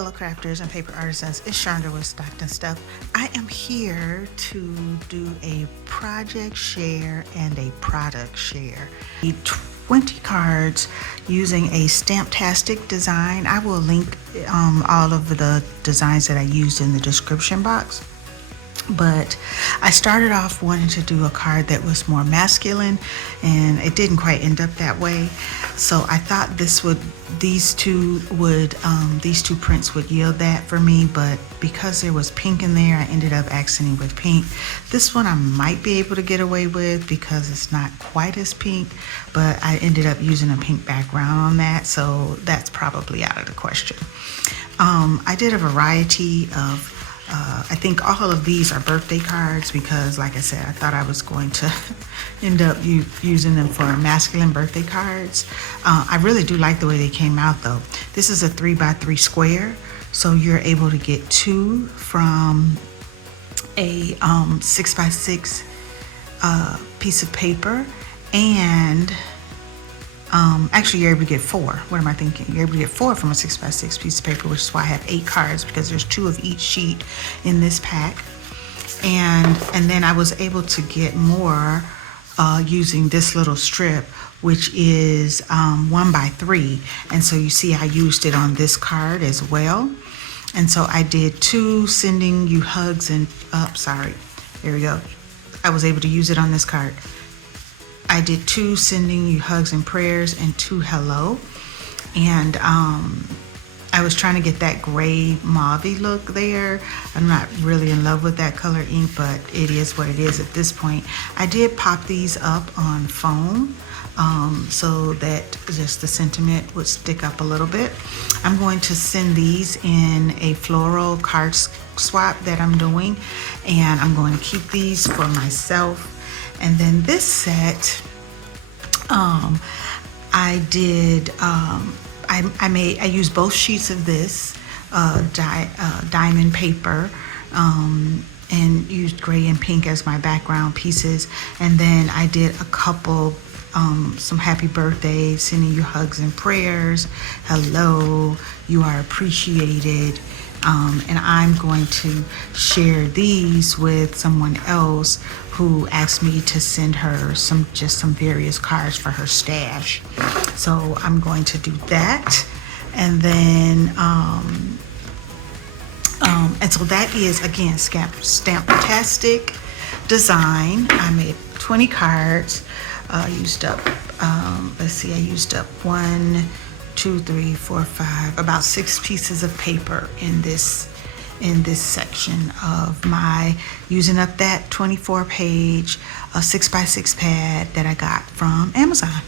fellow crafters and paper artisans, it's Chandra with Stockton Stuff. I am here to do a project share and a product share. 20 cards using a Stamptastic design. I will link all of the designs that I used in the description box. But I started off wanting to do a card that was more masculine, and it didn't quite end up that way. So I thought these two prints would yield that for me, but because there was pink in there, I ended up accenting with pink. This one I might be able to get away with because it's not quite as pink, but I ended up using a pink background on that, so that's probably out of the question. I did a variety of I think all of these are birthday cards because, like I said, I thought I was going to end up using them for masculine birthday cards. I really do like the way they came out though. This is a 3x3 square, so you're able to get two from a 6x6 piece of paper, and actually you're able to get four. What am I thinking? You're able to get four from a 6x6 piece of paper, which is why I have 8 cards, because there's 2 of each sheet in this pack. And then I was able to get more using this little strip, which is 1x3. And so you see I used it on this card as well. And so I did 2 sending you hugs and, sorry, there we go. I was able to use it on this card. I did 2 sending you hugs and prayers and 2 hello. And I was trying to get that gray mauve-y look there. I'm not really in love with that color ink, but it is what it is at this point. I did pop these up on foam so that just the sentiment would stick up a little bit. I'm going to send these in a floral card swap that I'm doing, and I'm going to keep these for myself. And then this set, I used both sheets of this diamond paper and used gray and pink as my background pieces. And then I did a couple, some happy birthdays, sending you hugs and prayers, hello, you are appreciated. And I'm going to share these with someone else who asked me to send her some various cards for her stash. So I'm going to do that. And then, and so that is, again, Stamptastic design. I made 20 cards, used up, let's see, I used up 1, 2, 3, 4, 5, about 6 pieces of paper in this section of my using up that 24-page 6x6 pad that I got from Amazon.